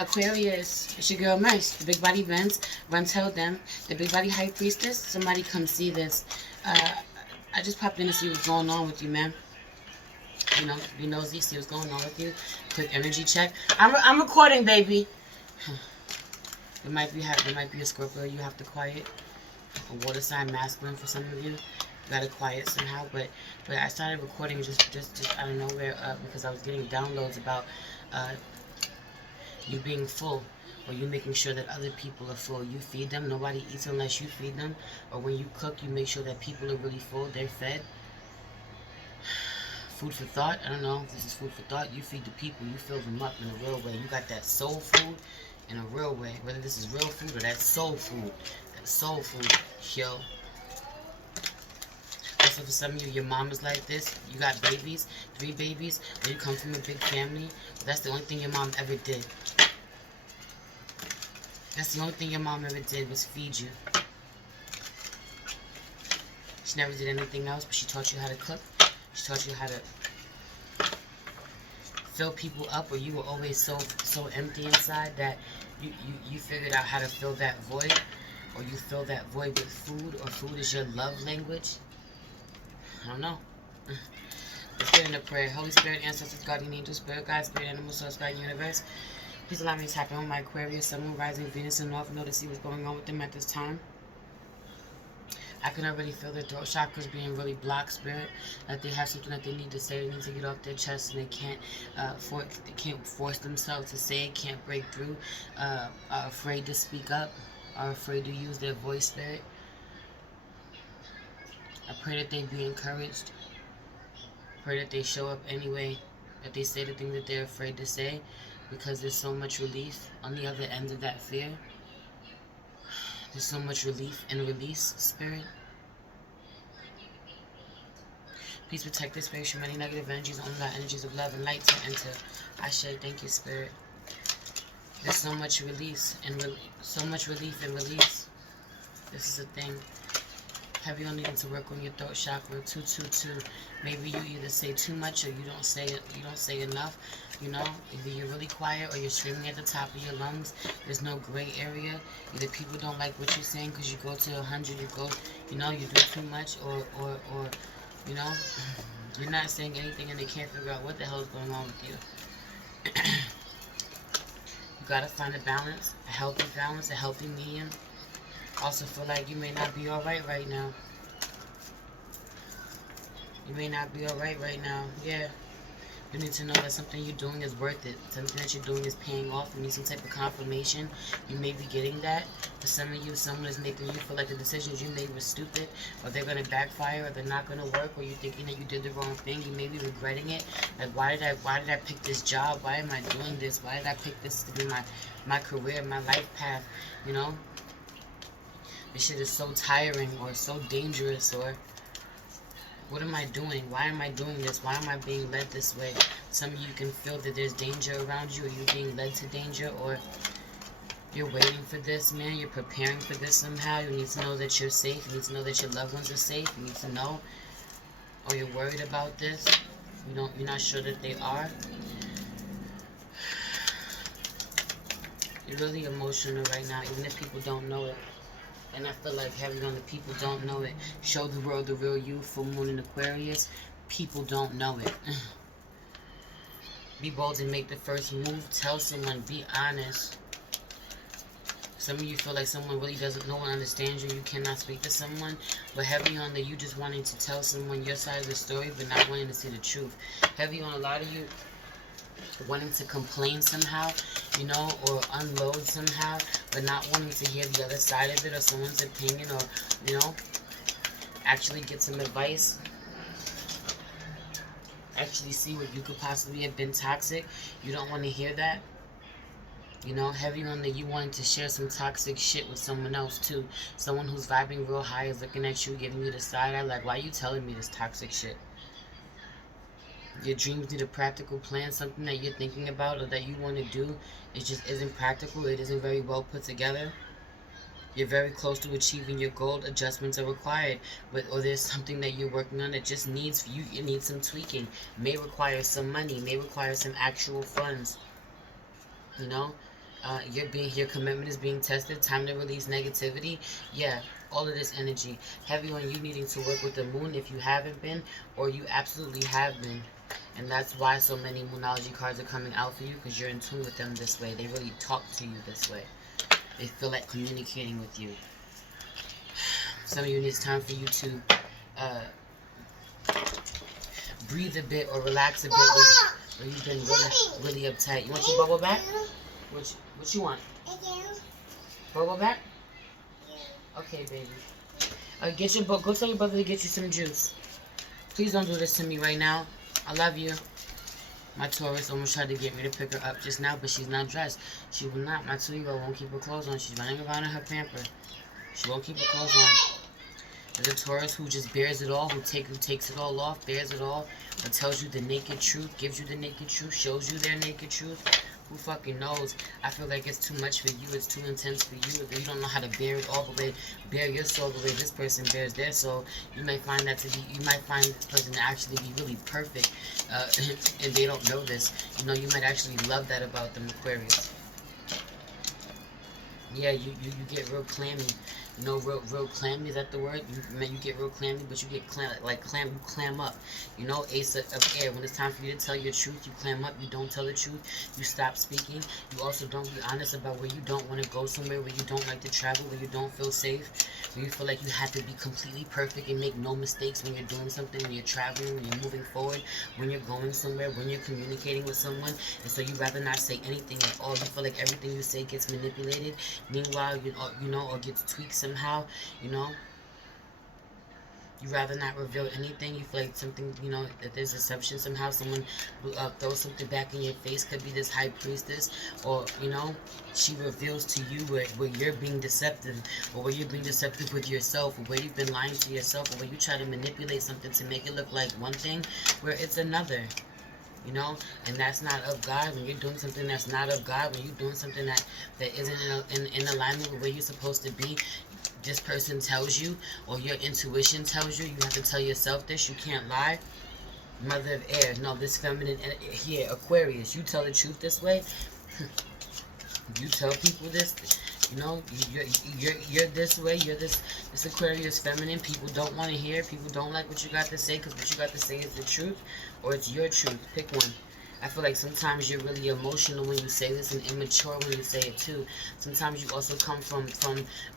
Aquarius, it's your girl Merce, the Big Body Vents. Run tell them, the Big Body High Priestess. Somebody come see this. I just popped in to see what's going on with you, man. You know, be nosy, see what's going on with you. Quick energy check. I'm recording, baby. There might be a Scorpio you have to quiet. A water sign, masculine for some of you. You gotta quiet somehow. But I started recording just out of nowhere because I was getting downloads about you being full, or you making sure that other people are full. You feed them. Nobody eats unless you feed them. Or when you cook, you make sure that people are really full. They're fed. Food for thought. I don't know if this is food for thought. You feed the people. You fill them up in a real way. You got that soul food in a real way. Whether this is real food or that soul food. That soul food. Yo. Also, for some of you, your mom is like this. You got babies, 3 babies, or you come from a big family. That's the only thing your mom ever did. That's the only thing your mom ever did was feed you. She never did anything else, but she taught you how to cook. She taught you how to fill people up, or you were always so empty inside that you figured out how to fill that void, or you fill that void with food, or food is your love language. I don't know. Let's get into prayer. Holy Spirit, ancestors, guardian angels, spirit guides, spirit animals, source, God, universe. Please allow me to tap in on my Aquarius, Sun, Moon, Rising, Venus, and North Node to see what's going on with them at this time. I can already feel their throat chakras being really blocked, spirit. That they have something that they need to say, they need to get off their chest, and they can't force themselves to say it, can't break through, are afraid to speak up, are afraid to use their voice, spirit. I pray that they be encouraged. Pray that they show up anyway, that they say the thing that they're afraid to say, because there's so much relief on the other end of that fear. There's so much relief and release, spirit. Please protect this space from any negative energies, only allow energies of love and light to enter. Ashe, thank you, spirit. There's so much release and so much relief and release. This is a thing. Heavy on needing to work on your throat chakra. 222. Maybe you either say too much or you don't say it. You don't say enough. You know, either you're really quiet or you're screaming at the top of your lungs. There's no gray area. Either people don't like what you're saying because you go to 100. You know, you do too much, or you know, you're not saying anything and they can't figure out what the hell is going on with you. You gotta find a balance, a healthy balance, a healthy medium. Also feel like you may not be alright right now. You may not be alright right now. Yeah. You need to know that something you're doing is worth it. Something that you're doing is paying off. You need some type of confirmation. You may be getting that. For some of you, someone is making you feel like the decisions you made were stupid, or they're going to backfire, or they're not going to work, or you're thinking that you did the wrong thing. You may be regretting it. Like, why did I pick this job? Why am I doing this? Why did I pick this to be my career, my life path? You know? This shit is so tiring, or so dangerous, or what am I doing? Why am I doing this? Why am I being led this way? Some of you can feel that there's danger around you, or you're being led to danger, or you're waiting for this, man. You're preparing for this somehow. You need to know that you're safe. You need to know that your loved ones are safe. You need to know, or you're worried about this. You're not sure that they are. You're really emotional right now, even if people don't know it. And I feel like heavy on the people don't know it. Show the world the real you. Full moon in Aquarius. People don't know it. Be bold and make the first move. Tell someone. Be honest. Some of you feel like someone really doesn't know and understands you. You cannot speak to someone. But heavy on the you just wanting to tell someone your side of the story, but not wanting to see the truth. Heavy on a lot of you wanting to complain somehow, you know, or unload somehow, but not wanting to hear the other side of it, or someone's opinion, or, you know, actually get some advice, actually see what you could possibly have been toxic. You don't want to hear that. You know, heavy on the you wanting to share some toxic shit with someone else too. Someone who's vibing real high is looking at you, giving you the side eye, like, why are you telling me this toxic shit? Your dreams need a practical plan. Something that you're thinking about or that you want to do, it just isn't practical. It isn't very well put together. You're very close to achieving your goal. Adjustments are required, or there's something that you're working on that just needs you. It needs some tweaking. May require some money. May require some actual funds. You know, Your commitment is being tested. Time to release negativity. Yeah, all of this energy. Heavy on you needing to work with the moon if you haven't been, or you absolutely have been. And that's why so many Moonology cards are coming out for you, because you're in tune with them this way. They really talk to you this way. They feel like communicating with you. Some of you, it's time for you to uh, breathe a bit or relax a bit where you've been really uptight. You want your bubble back? What you want? Bubble back? Okay, baby. Get your book. Go tell your brother to get you some juice. Please don't do this to me right now. I love you. My Taurus almost tried to get me to pick her up just now, but she's not dressed. She will not. My 2-year-old won't keep her clothes on. She's running around in her pamper. She won't keep her clothes on. There's a Taurus who just bears it all, who takes it all off, bears it all, but tells you the naked truth, gives you the naked truth, shows you their naked truth. Who fucking knows? I feel like it's too much for you. It's too intense for you. You don't know how to bear it all the way, bear your soul the way this person bears their soul. You might find you might find this person to actually be really perfect, and they don't know this. You know, you might actually love that about them, Aquarius. Yeah, you get real clammy. You know, real clammy, is that the word? You get real clammy, but you get you clam up. You know, Ace of Air. When it's time for you to tell your truth, you clam up. You don't tell the truth. You stop speaking. You also don't be honest about where you don't want to go somewhere, where you don't like to travel, where you don't feel safe, where you feel like you have to be completely perfect and make no mistakes when you're doing something, when you're traveling, when you're moving forward, when you're going somewhere, when you're communicating with someone. And so you rather not say anything at all. You feel like everything you say gets manipulated. Meanwhile, or gets tweaked somehow, you know. You rather not reveal anything. You feel like something, that there's deception somehow. Someone throws something back in your face. Could be this high priestess, or she reveals to you where you're being deceptive, or where you're being deceptive with yourself, or where you've been lying to yourself, or where you try to manipulate something to make it look like one thing where it's another. And that's not of God. When you're doing something that's not of God, when you're doing something that isn't in alignment with where you're supposed to be, this person tells you, or your intuition tells you, you have to tell yourself this. You can't lie. Mother of Air, no, this feminine here, Aquarius, you tell the truth this way. You tell people this. You're this way. You're this Aquarius feminine. People don't want to hear. People don't like what you got to say, because what you got to say is the truth, or it's your truth. Pick one. I feel like sometimes you're really emotional when you say this, and immature when you say it too. Sometimes you also come from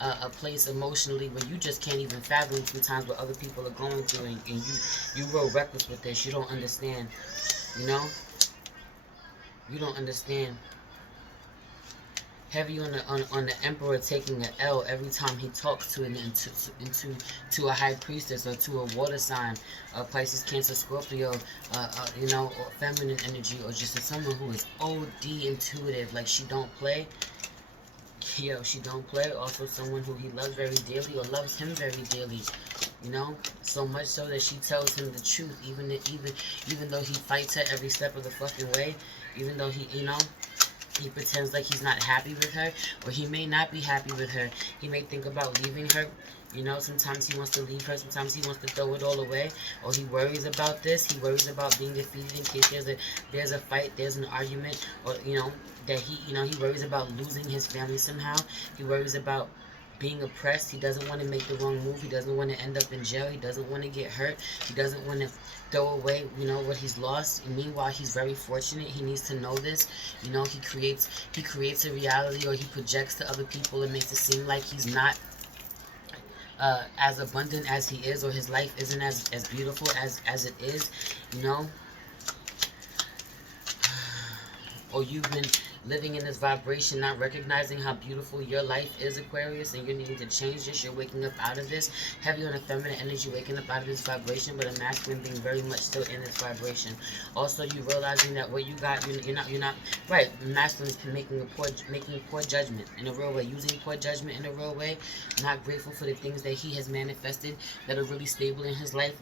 a place emotionally where you just can't even fathom sometimes what other people are going through, and you real reckless with this. You don't understand. You don't understand. Heavy on the Emperor taking an L every time he talks to a high priestess, or to a water sign, Pisces, Cancer, Scorpio, or feminine energy, or just someone who is OD intuitive, like she don't play. She don't play. Also someone who he loves very dearly, or loves him very dearly. So much so that she tells him the truth, even though he fights her every step of the fucking way, even though he pretends like he's not happy with her, or he may not be happy with her. He may think about leaving her. Sometimes he wants to leave her. Sometimes he wants to throw it all away. Or he worries about this. He worries about being defeated in case there's a fight, there's an argument, or, that he worries about losing his family somehow. He worries about being oppressed. He doesn't want to make the wrong move. He doesn't want to end up in jail. He doesn't want to get hurt. He doesn't want to throw away, what he's lost. And meanwhile, he's very fortunate. He needs to know this. He creates a reality, or he projects to other people and makes it seem like he's not as abundant as he is, or his life isn't as beautiful as it is, or you've been living in this vibration, not recognizing how beautiful your life is, Aquarius, and you're needing to change this. You're waking up out of this. Heavy on a feminine energy, waking up out of this vibration, but a masculine being very much still in this vibration. Also, you realizing that what you got, you're not right. Masculine is making poor judgment in a real way, using poor judgment in a real way, not grateful for the things that he has manifested that are really stable in his life,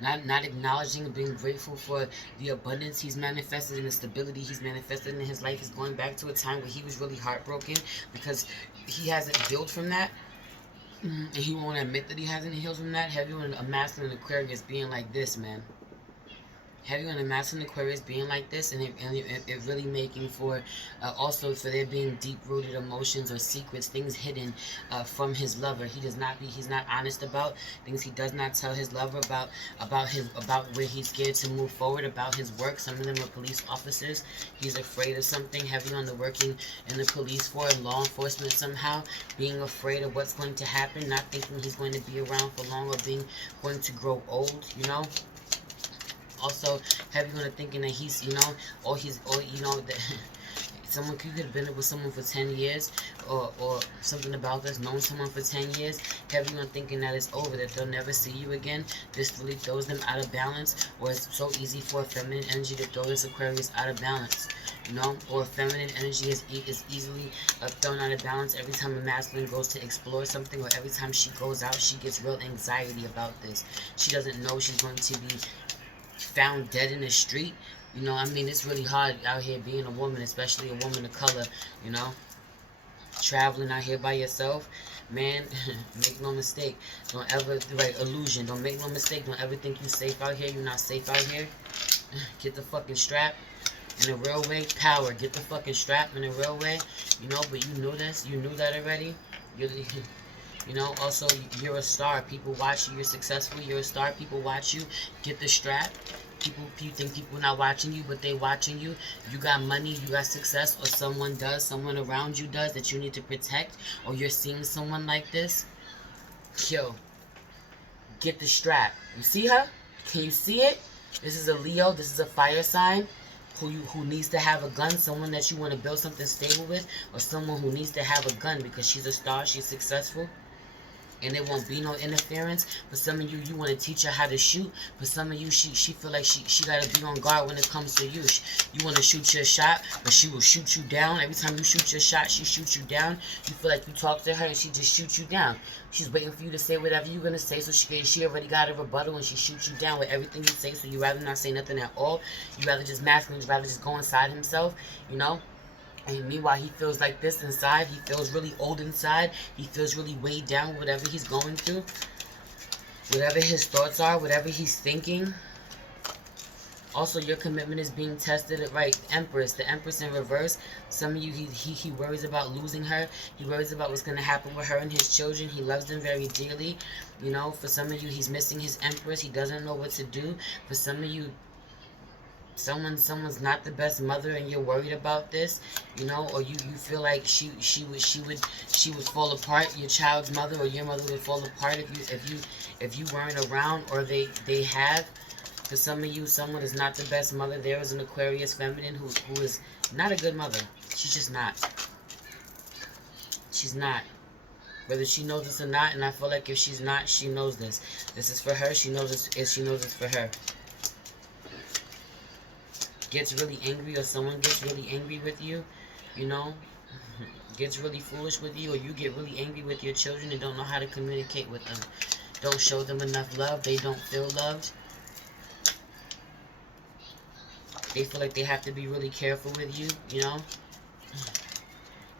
Not acknowledging and being grateful for the abundance he's manifested and the stability he's manifested in his life. Is going back to a time where he was really heartbroken because he hasn't healed from that. And he won't admit that he hasn't healed from that. Heavy on a masculine Aquarius being like this, man. Heavy on the masculine Aquarius being like this, and it really making for also for there being deep-rooted emotions or secrets, things hidden from his lover. He's not honest about things. He does not tell his lover about where he's scared to move forward, about his work. Some of them are police officers. He's afraid of something. Heavy on the working in the police force, law enforcement somehow, being afraid of what's going to happen, not thinking he's going to be around for long, or going to grow old, you know. Also, heavy on the thinking that he's, you know, or you know, that someone could have been with someone for 10 years, or something about this, known someone for 10 years. Heavy on thinking that it's over, that they'll never see you again. This really throws them out of balance, or it's so easy for a feminine energy to throw this Aquarius out of balance, you know, or feminine energy is easily thrown out of balance every time a masculine goes to explore something, or every time she goes out, she gets real anxiety about this. She doesn't know she's going to be found dead in the street. You know, I mean, it's really hard out here being a woman, especially a woman of color, you know, traveling out here by yourself. Man, make no mistake. Don't ever, right, illusion. Don't make no mistake. Don't ever think you're safe out here. You're not safe out here. Get the fucking strap. In a real way, power. Get the fucking strap in a real way. You know, but you knew this. You knew that already. You know, also, you're a star. People watch you. You're successful. You're a star. People watch you. Get the strap. You think people not watching you, but they watching you. You got money, you got success, or someone around you does, that you need to protect, or you're seeing someone like this. Yo, get the strap. You see her? Can you see it? This is a Leo. This is a fire sign. Who needs to have a gun, someone that you want to build something stable with, or someone who needs to have a gun because she's a star, she's successful, and there won't be no interference. For some of you, you want to teach her how to shoot. For some of you, she feel like she got to be on guard when it comes to you. You want to shoot your shot, but she will shoot you down. Every time you shoot your shot, she shoots you down. You feel like you talk to her and she just shoots you down. She's waiting for you to say whatever you're going to say, so she already got a rebuttal, and she shoots you down with everything you say, so you rather not say nothing at all. You rather just masculine, you rather just go inside himself, you know? And meanwhile, he feels like this inside. He feels really old inside. He feels really weighed down with whatever he's going through. Whatever his thoughts are, whatever he's thinking. Also, your commitment is being tested. Right, the Empress in reverse. Some of you, he worries about losing her. He worries about what's going to happen with her and his children. He loves them very dearly. You know, for some of you, he's missing his Empress. He doesn't know what to do. For some of you, someone's not the best mother, and you're worried about this, you know, or you feel like she would fall apart. Your child's mother or your mother would fall apart if you weren't around, or they have. For some of you, someone is not the best mother. There is an Aquarius feminine who is not a good mother. She's just not. She's not. Whether she knows this or not, and I feel like if she's not, she knows this. This is for her. She knows this. She knows it's for her. Gets really angry, or someone gets really angry with you, you know, gets really foolish with you, or you get really angry with your children and don't know how to communicate with them. Don't show them enough love. They don't feel loved. They feel like they have to be really careful with you, you know.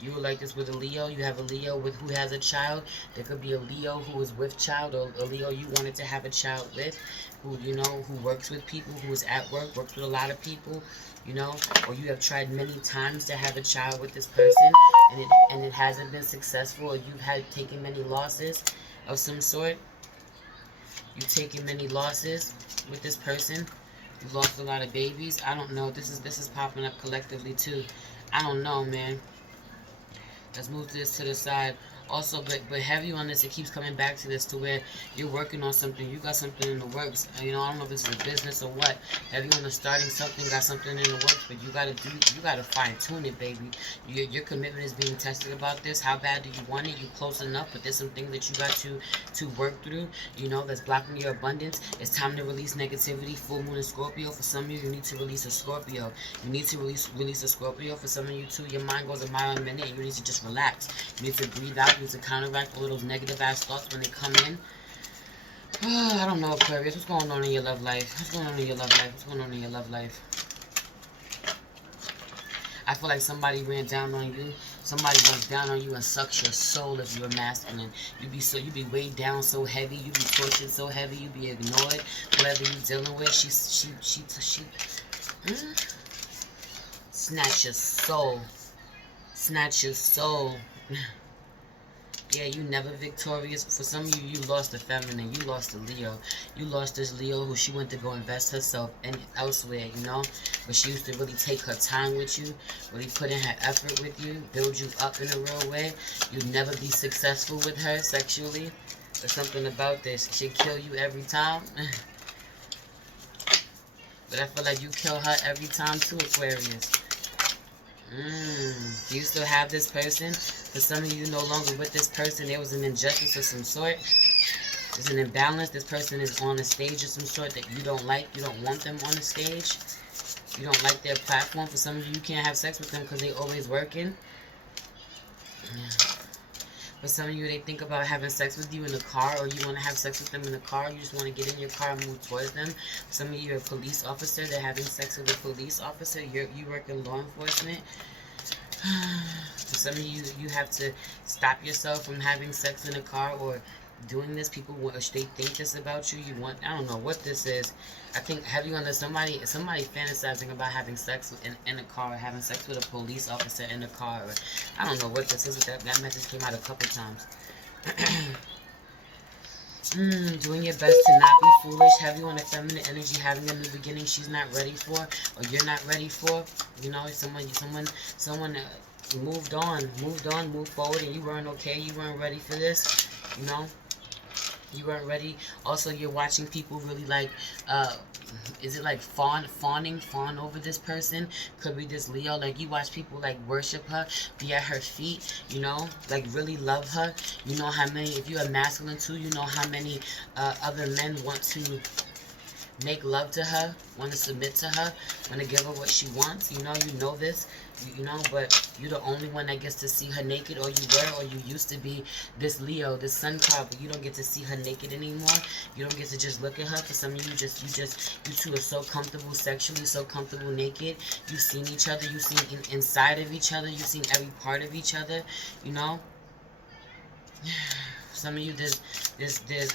You were like this with a Leo. You have a Leo who has a child. There could be a Leo who is with child, or a Leo you wanted to have a child with, who, you know, who works with people, who is at work, works with a lot of people, you know, or you have tried many times to have a child with this person, and it hasn't been successful, or you've taken many losses of some sort. You've taken many losses with this person. You've lost a lot of babies. I don't know. This is popping up collectively too. I don't know, man. Let's move this to the side. Also, but heavy on this, it keeps coming back to this, to where you're working on something. You got something in the works. You know, I don't know if this is a business or what. Heavy on the starting something, got something in the works, but you gotta fine tune it, baby. Your commitment is being tested about this. How bad do you want it? You close enough, but there's some things that you got to work through. You know, that's blocking your abundance. It's time to release negativity. Full moon in Scorpio. For some of you, you need to release a Scorpio. You need to release a Scorpio. For some of you too, your mind goes a mile a minute, and you need to just relax. You need to breathe out. You need to counteract all those negative ass thoughts when they come in. I don't know, Aquarius. What's going on in your love life? What's going on in your love life? What's going on in your love life? I feel like somebody ran down on you. Somebody runs down on you and sucks your soul if you're masculine. You be weighed down so heavy. You be tortured so heavy. You be ignored. Whatever you dealing with, she snatch your soul. Snatch your soul. Yeah, you never victorious. For some of you, you lost the feminine. You lost the Leo. You lost this Leo who she went to go invest herself in elsewhere, you know? But she used to really take her time with you, really put in her effort with you, build you up in a real way. You'd never be successful with her sexually. There's something about this. She'll kill you every time. But I feel like you kill her every time too, Aquarius. Do you still have this person? For some of you no longer with this person. There was an injustice of some sort. There's an imbalance. This person is on a stage of some sort that you don't like. You don't want them on the stage. You don't like their platform. For some of you, you can't have sex with them because they're always working. For some of you, they think about having sex with you in the car, or you want to have sex with them in the car. You just want to get in your car and move towards them. For some of you, you're a police officer. They're having sex with a police officer. You work in law enforcement. For some of you, you have to stop yourself from having sex in a car or doing this. People, they think this about you. You want, I don't know what this is. I think having on somebody fantasizing about having sex in a car, or having sex with a police officer in a car. Or, I don't know what this is. That message came out a couple times. Doing your best to not be foolish. Heavy on the feminine energy, having a new beginning she's not ready for, or you're not ready for. You know, someone moved on, moved forward, and you weren't okay. You weren't ready for this. You know, you weren't ready. Also, you're watching people really like, is it like fawn over this person? Could be this Leo. Like, you watch people like worship her, be at her feet, you know, like really love her. You know how many, if you're a masculine too, you know how many other men want to make love to her, want to submit to her, want to give her what she wants. You know this, you know, but you're the only one that gets to see her naked, or you were, or you used to be this Leo, this sun card, but you don't get to see her naked anymore. You don't get to just look at her. For some of you, you two are so comfortable sexually, so comfortable naked. You've seen each other, you've seen inside of each other, you've seen every part of each other, you know. Some of you, there's a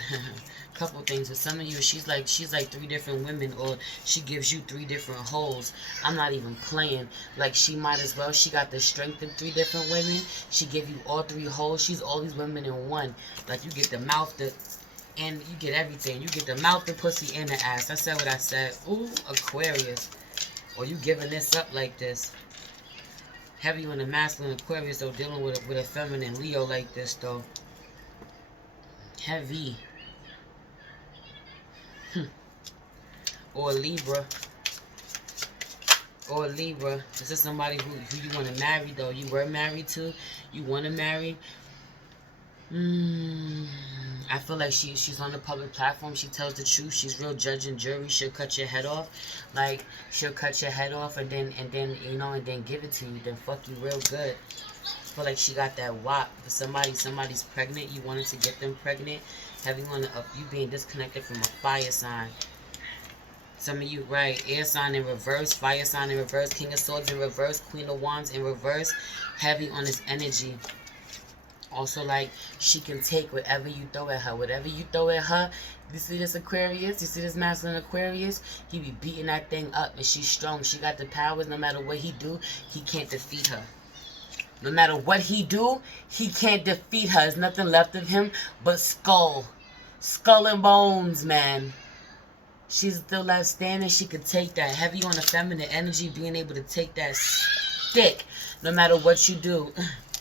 couple things. With some of you, she's like 3 different women, or she gives you 3 different holes. I'm not even playing. Like, she might as well. She got the strength of 3 different women. She give you all 3 holes. She's all these women in one. Like, you get the mouth, and you get everything. You get the mouth, the pussy, and the ass. I said what I said. Ooh, Aquarius. Or you giving this up like this. Heavy on the masculine Aquarius, though, dealing with a feminine Leo like this, though. Heavy. Or Libra. Or Libra. This is somebody who you want to marry, though. You were married to. You want to marry. I feel like she's on the public platform. She tells the truth. She's real judge and jury. She'll cut your head off. Like, she'll cut your head off and then you know, and then give it to you. Then fuck you real good. I feel like she got that wop. For somebody's pregnant. You wanted to get them pregnant. Having on you being disconnected from a fire sign. Some of you, right, air sign in reverse, fire sign in reverse, King of Swords in reverse, Queen of Wands in reverse, heavy on this energy. Also, like, she can take whatever you throw at her. Whatever you throw at her, you see this Aquarius? You see this masculine Aquarius? He be beating that thing up, and she's strong. She got the powers. No matter what he do, he can't defeat her. No matter what he do, he can't defeat her. There's nothing left of him but skull. Skull and bones, man. She's still left standing. She could take that. Heavy on the feminine energy, being able to take that stick no matter what you do.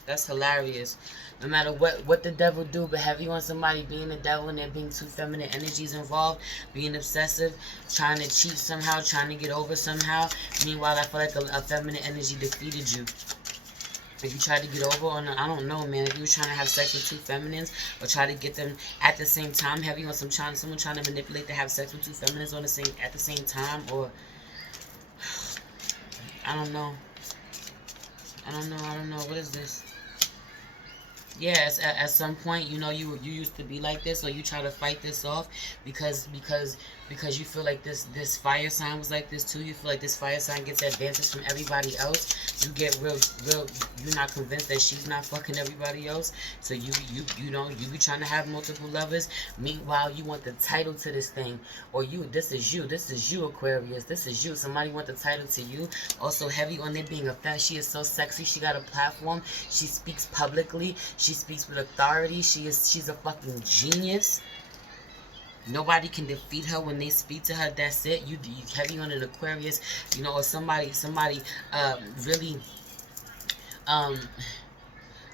That's hilarious. No matter what the devil do, but heavy on somebody being the devil and there being 2 feminine energies involved, being obsessive, trying to cheat somehow, trying to get over somehow. Meanwhile, I feel like a feminine energy defeated you. If you tried to get over on, I don't know, man. If you were trying to have sex with 2 feminines or try to get them at the same time, heavy on someone trying to manipulate to have sex with 2 feminines on at the same time, or I don't know. I don't know. What is this? Yes, at some point, you know, you used to be like this, or you try to fight this off because because you feel like this fire sign was like this too. You feel like this fire sign gets advances from everybody else. You get real, you're not convinced that she's not fucking everybody else. So you know, you be trying to have multiple lovers. Meanwhile, you want the title to this thing. Or this is you, Aquarius. This is you. Somebody want the title to you. Also heavy on there being a fan. She is so sexy. She got a platform. She speaks publicly. She speaks with authority. She's a fucking genius. Nobody can defeat her when they speak to her. That's it. You heavy on an Aquarius, you know, or somebody really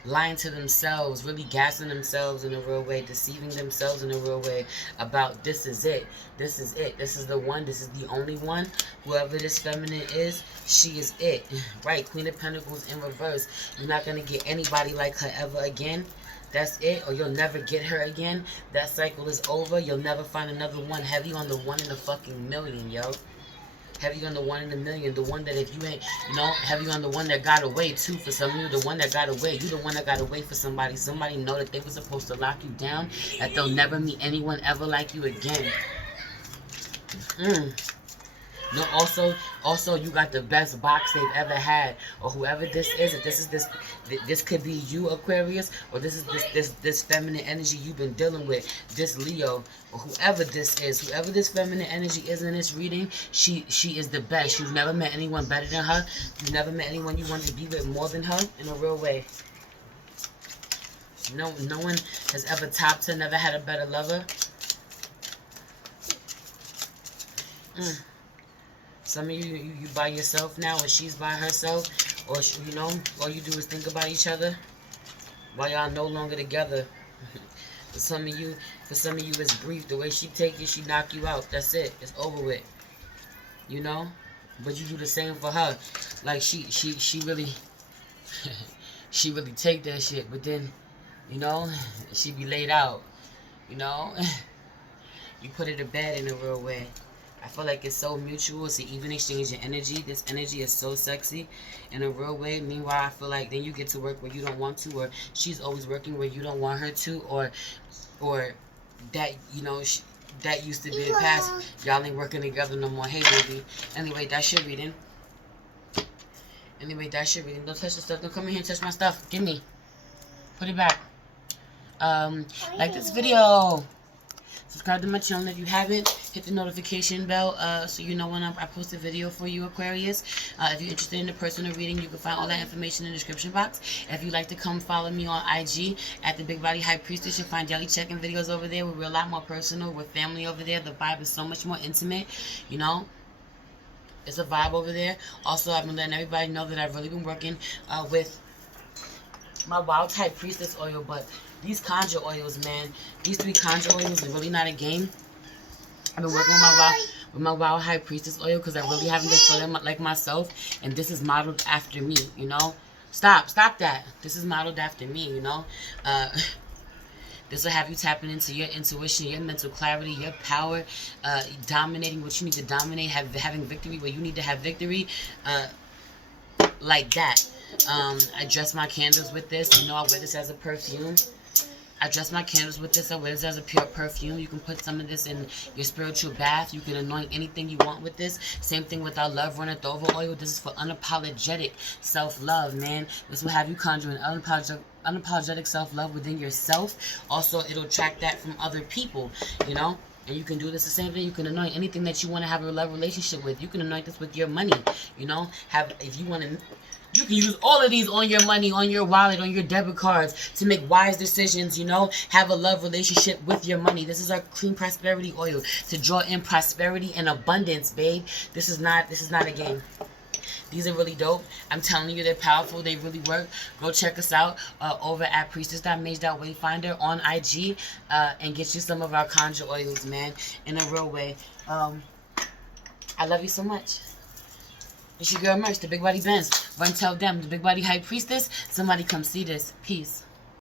lying to themselves, really gassing themselves in a real way, deceiving themselves in a real way about this is it, this is it, this is the one, this is the only one. Whoever this feminine is, she is it. Right, Queen of Pentacles in reverse. You're not going to get anybody like her ever again. That's it, or you'll never get her again. That cycle is over. You'll never find another one. Heavy on the 1 in a fucking million, yo. Heavy on the 1 in a million. The one that if you ain't, you know, heavy on the one that got away too. For some of you, the one that got away. You the one that got away for somebody. Somebody know that they were supposed to lock you down. That they'll never meet anyone ever like you again. No, also you got the best box they've ever had, or whoever this is. If this could be you, Aquarius, or this is this feminine energy you've been dealing with, this Leo, or whoever this is, whoever this feminine energy is in this reading, she is the best. You've never met anyone better than her. You've never met anyone you want to be with more than her in a real way. No one has ever topped her. Never had a better lover. Some of you by yourself now, or she's by herself, or you know, all you do is think about each other while y'all no longer together. For some of you, it's brief. The way she take you, she knock you out. That's it. It's over with. You know, but you do the same for her. Like she really, she really take that shit. But then, you know, she be laid out. You know, you put her to bed in a real way. I feel like it's so mutual. It's an even exchange of energy. This energy is so sexy in a real way. Meanwhile, I feel like then you get to work where you don't want to, or she's always working where you don't want her to, or that, you know, that used to be the past. Y'all ain't working together no more. Hey, baby. Anyway, that's your reading. Don't touch the stuff. Don't come in here and touch my stuff. Give me. Put it back. Like this video. Subscribe to my channel if you haven't. Hit the notification bell so you know when I post a video for you, Aquarius. If you're interested in a personal reading, you can find all that information in the description box. If you'd like to come follow me on IG at the Big Body High Priestess, you'll find daily check-in videos over there. We're a lot more personal. We're family over there. The vibe is so much more intimate, you know. It's a vibe over there. Also, I've been letting everybody know that I've really been working with my wild type priestess oil, but these conjure oils, man, these 3 conjure oils are really not a game. I've been working with my wild high priestess oil because I really haven't been feeling like myself, and this is modeled after me, you know. Stop that. This is modeled after me, you know. This will have you tapping into your intuition, your mental clarity, your power, dominating what you need to dominate, having victory where you need to have victory, like that. I dress my candles with this. You know, I wear this as a perfume. I dress my candles with this. I wear this as a pure perfume. You can put some of this in your spiritual bath. You can anoint anything you want with this. Same thing with our Love Runneth Over oil. This is for unapologetic self-love, man. This will have you conjuring unapologetic self-love within yourself. Also, it'll attract that from other people, you know. And you can do this the same thing. You can anoint anything that you want to have a love relationship with. You can anoint this with your money, you know. If you want to... You can use all of these on your money, on your wallet, on your debit cards to make wise decisions, you know. Have a love relationship with your money. This is our clean prosperity oil to draw in prosperity and abundance, babe. This is not a game. These are really dope. I'm telling you, they're powerful. They really work. Go check us out over at priestess.mage.wayfinder on IG and get you some of our conjure oils, man, in a real way. I love you so much. It's your girl Merch, the Big Body Benz. Run tell them, the Big Body High Priestess. Somebody come see this. Peace.